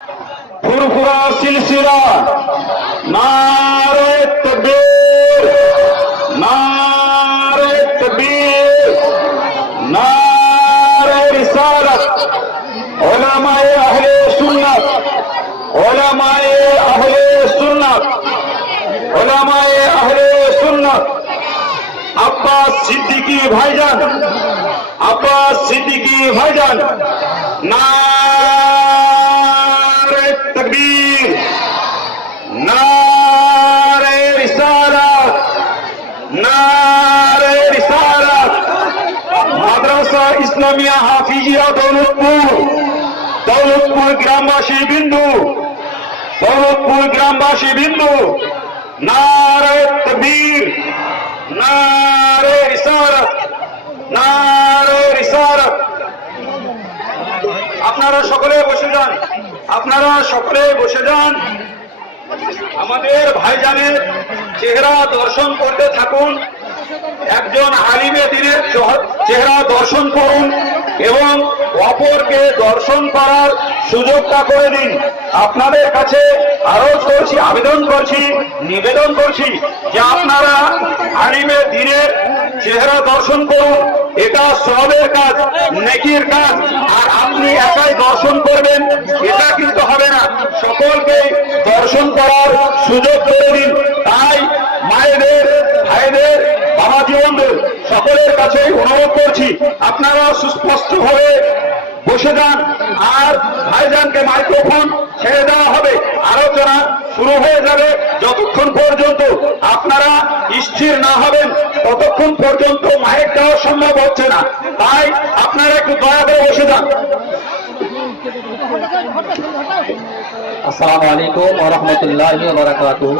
ফুরফুরা সিলসিলা নারে তাকবীর, নারে তাকবীর, নারে রিসালাত। উলামায়ে আহলে সুন্নাত, উলামায়ে আহলে সুন্নাত, উলামায়ে আহলে সুন্নাত। আব্বাস সিদ্দিকী ভাইজান, আব্বাস সিদ্দিকী ভাইজান, নারে তাকবীর, নারে রিসালাত, নারে রিসালাত। মাদ্রাসা ইসলামিয়া হাফিজিয়া দৌলতপুর, দৌলতপুর গ্রামবাসী বিন্দু, দৌলতপুর গ্রামবাসী বিন্দু, নারে তাকবীর, নারে রিসালাত, নারে রিসালাত। আপনারা সকলে বসে যান, আপনারা সকলে বসে যান। আমাদের ভাইজানের চেহারা দর্শন করতে থাকুন, একজন আলিমে দ্বীনের চেহারা দর্শন করুন এবং অপরকে দর্শন করার সুযোগটা করে দিন। আপনাদের কাছে আরজ করছি, আবেদন করছি, নিবেদন করছি যে আপনারা আলিমে দ্বীনের চেহারা দর্শন করুন। এটা সওয়াবের কাজ, নেকির কাজ। আর আপনি একাই দর্শন করবেন এটা কিন্তু হবে না, সকলকে দর্শন করার সুযোগ করে দিন। তাই মায়েদের, ভাইদের, বাবা জীবনদের সকলের কাছে অনুরোধ করছি আপনারা সুস্পষ্টভাবে বসে যান। আর ভাইজানকে মাইক্রোফোন ছেড়ে দেওয়া হবে, আলোচনা শুরু হয়ে যাবে। যতক্ষণ পর্যন্ত আপনারা স্থির না হবেন ততক্ষণ পর্যন্ত মাইক দেওয়া সম্ভব হচ্ছে না। তাই আপনারা একটু দয়া করে বসে যান। আসসালামু আলাইকুম ওয়া রাহমাতুল্লাহি ওয়া বারাকাতুহু।